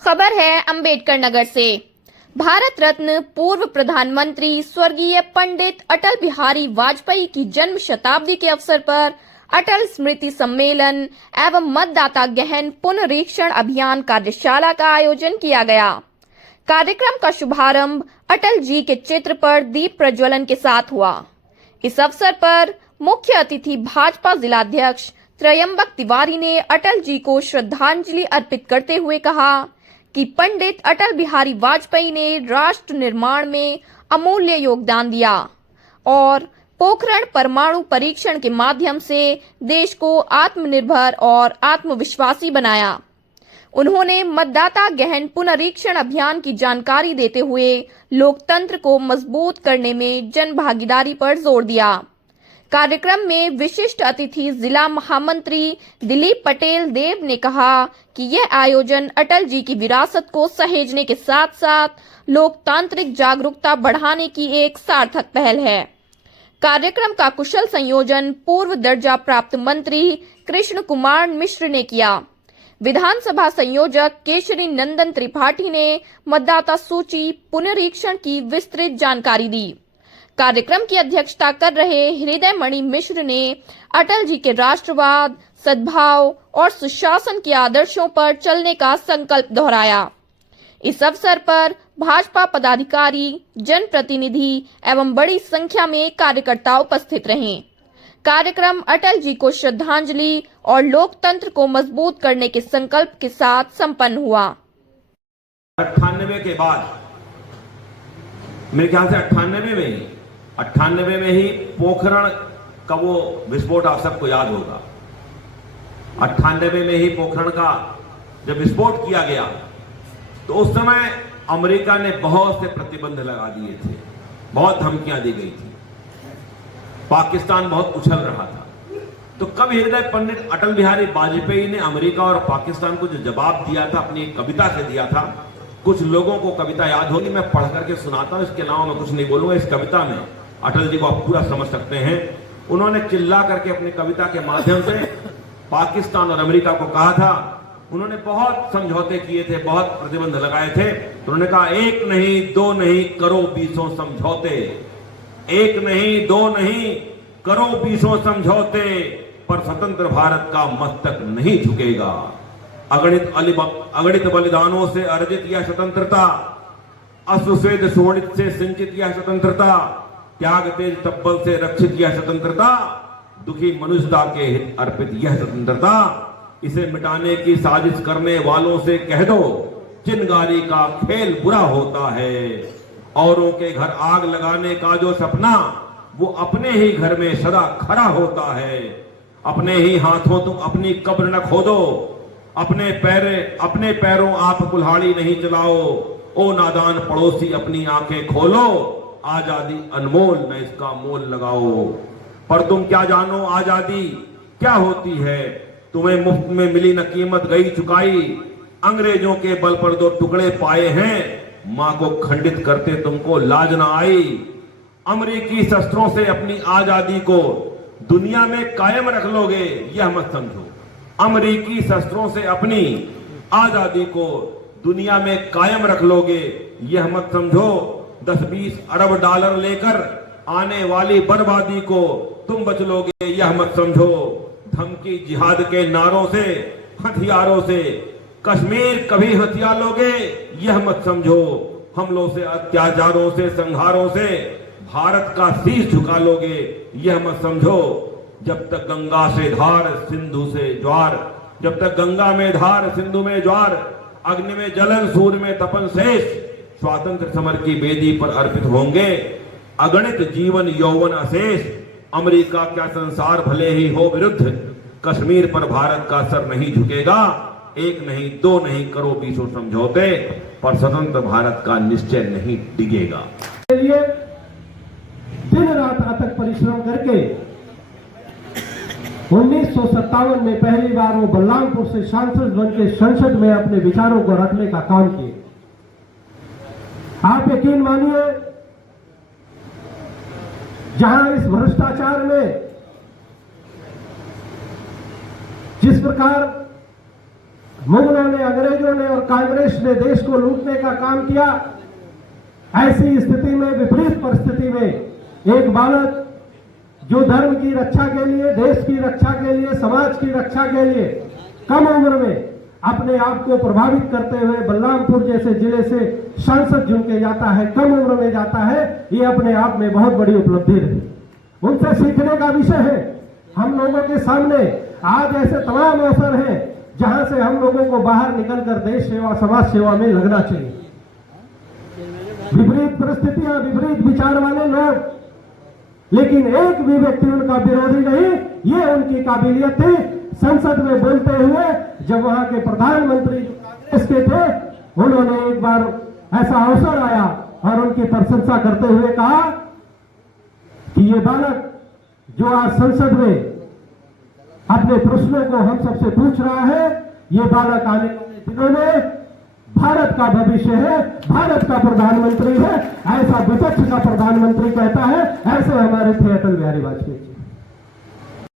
खबर है अंबेडकर नगर से। भारत रत्न पूर्व प्रधानमंत्री स्वर्गीय पंडित अटल बिहारी वाजपेयी की जन्म शताब्दी के अवसर पर अटल स्मृति सम्मेलन एवं मतदाता गहन पुनरीक्षण अभियान कार्यशाला का आयोजन किया गया। कार्यक्रम का शुभारंभ अटल जी के चित्र पर दीप प्रज्वलन के साथ हुआ। इस अवसर पर मुख्य अतिथि भाजपा जिलाध्यक्ष त्रयंबक तिवारी ने अटल जी को श्रद्धांजलि अर्पित करते हुए कहा कि पंडित अटल बिहारी वाजपेयी ने राष्ट्र निर्माण में अमूल्य योगदान दिया और पोखरण परमाणु परीक्षण के माध्यम से देश को आत्मनिर्भर और आत्मविश्वासी बनाया। उन्होंने मतदाता गहन पुनरीक्षण अभियान की जानकारी देते हुए लोकतंत्र को मजबूत करने में जन भागीदारी पर जोर दिया। कार्यक्रम में विशिष्ट अतिथि जिला महामंत्री दिलीप पटेल देव ने कहा कि यह आयोजन अटल जी की विरासत को सहेजने के साथ साथ लोकतांत्रिक जागरूकता बढ़ाने की एक सार्थक पहल है। कार्यक्रम का कुशल संयोजन पूर्व दर्जा प्राप्त मंत्री कृष्ण कुमार मिश्र ने किया। विधानसभा संयोजक केशरी नंदन त्रिपाठी ने मतदाता सूची पुनरीक्षण की विस्तृत जानकारी दी। कार्यक्रम की अध्यक्षता कर रहे हृदय मणि मिश्र ने अटल जी के राष्ट्रवाद, सद्भाव और सुशासन के आदर्शों पर चलने का संकल्प दोहराया। इस अवसर पर भाजपा पदाधिकारी, जनप्रतिनिधि एवं बड़ी संख्या में कार्यकर्ता उपस्थित रहे। कार्यक्रम अटल जी को श्रद्धांजलि और लोकतंत्र को मजबूत करने के संकल्प के साथ संपन्न हुआ। 98 के बाद मेरे ख्याल से 98 में ही पोखरण का वो विस्फोट आप सबको याद होगा। 98 में ही पोखरण का जब विस्फोट किया गया तो उस समय अमेरिका ने बहुत से प्रतिबंध लगा दिए थे, बहुत धमकियां दी गई थी, पाकिस्तान बहुत उछल रहा था। तो कब हृदय पंडित अटल बिहारी वाजपेयी ने अमेरिका और पाकिस्तान को जो जवाब दिया था अपनी एक कविता से दिया था। कुछ लोगों को कविता याद होगी, मैं पढ़ करके सुनाता हूं, इसके अलावा मैं कुछ नहीं बोलूंगा। इस कविता में अटल जी को आप पूरा समझ सकते हैं। उन्होंने चिल्ला करके अपनी कविता के माध्यम से पाकिस्तान और अमेरिका को कहा था। उन्होंने बहुत समझौते किए थे, बहुत प्रतिबंध लगाए थे। तो उन्होंने कहा, एक नहीं दो नहीं करो 20 समझौते, एक नहीं दो नहीं करो 20 समझौते, पर स्वतंत्र भारत का मस्तक नहीं झुकेगा। अगणित बलिदानों से अर्जित यह स्वतंत्रता, अश्रुस्वेद शोणित से सिंचित यह स्वतंत्रता, त्याग तेज तब्बल से रक्षित यह स्वतंत्रता, दुखी मनुष्यता के हित अर्पित यह स्वतंत्रता, इसे मिटाने की साजिश करने वालों से कह दो, चिनगारी का खेल बुरा होता है। औरों के घर आग लगाने का जो सपना, वो अपने ही घर में सदा खड़ा होता है। अपने ही हाथों तुम अपनी कब्र न खोदो, अपने पैरों आप कुल्हाड़ी नहीं चलाओ। ओ नादान पड़ोसी अपनी आंखें खोलो, आजादी अनमोल न इसका मोल लगाओ। पर तुम क्या जानो आजादी क्या होती है, तुम्हें मुफ्त में मिली न कीमत गई चुकाई। अंग्रेजों के बल पर 2 टुकड़े पाए हैं, मां को खंडित करते तुमको लाज न आई। अमेरिकी शस्त्रों से अपनी आजादी को दुनिया में कायम रख लोगे, यह मत समझो। अमेरिकी शस्त्रों से अपनी आजादी को दुनिया में कायम रख लोगे, यह मत समझो। 10-20 अरब डॉलर लेकर आने वाली बर्बादी को तुम बच लोगे, यह मत समझो। धमकी जिहाद के नारों से, हथियारों से कश्मीर कभी हथियार लोगे, यह मत समझो। हमलों से, अत्याचारों से, संहारों से भारत का शीश झुका लोगे, यह मत समझो। जब तक गंगा से धार सिंधु से ज्वार, जब तक गंगा में धार सिंधु में ज्वार, अग्नि में जलन सूर्य में तपन शेष, स्वातंत्र समर की वेदी पर अर्पित होंगे अगणित जीवन यौवन अशेष। अमेरिका क्या संसार भले ही हो विरुद्ध, कश्मीर पर भारत का सर नहीं झुकेगा। एक नहीं दो नहीं करो 20 समझौते, पर स्वतंत्र भारत का निश्चय नहीं डिगेगा। दिन रात अथक परिश्रम करके 1957 में पहली बार वो बलरामपुर से सांसद बनकर संसद में अपने विचारों को रखने का काम किए। आप यकीन मानिए, जहां इस भ्रष्टाचार में जिस प्रकार मुगलों ने, अंग्रेजों ने और कांग्रेस ने देश को लूटने का काम किया। ऐसी स्थिति में, विपरीत परिस्थिति में एक बालक जो धर्म की रक्षा के लिए, देश की रक्षा के लिए, समाज की रक्षा के लिए कम उम्र में अपने आप को प्रभावित करते हुए बलरामपुर जैसे जिले से सांसद चुन के जाता है, कम उम्र में जाता है, ये अपने आप में बहुत बड़ी उपलब्धि रही। उनसे सीखने का विषय है। हम लोगों के सामने आज ऐसे तमाम अवसर हैं जहां से हम लोगों को बाहर निकलकर देश सेवा, समाज सेवा में लगना चाहिए। विपरीत परिस्थितियां, विपरीत विचार वाले लोग, लेकिन एक भी व्यक्ति उनका विरोधी नहीं, ये उनकी काबिलियत थी। संसद में बोलते हुए जब वहां के प्रधानमंत्री जो कांग्रेस के थे, उन्होंने एक बार ऐसा अवसर आया और उनकी प्रशंसा करते हुए कहा कि ये बालक जो आज संसद में अपने प्रश्नों को हम सबसे पूछ रहा है, ये बालक आने वाले दिनों में भारत का भविष्य है, भारत का प्रधानमंत्री है। ऐसा विपक्ष का प्रधानमंत्री कहता है। ऐसे हमारे थे अटल बिहारी वाजपेयी।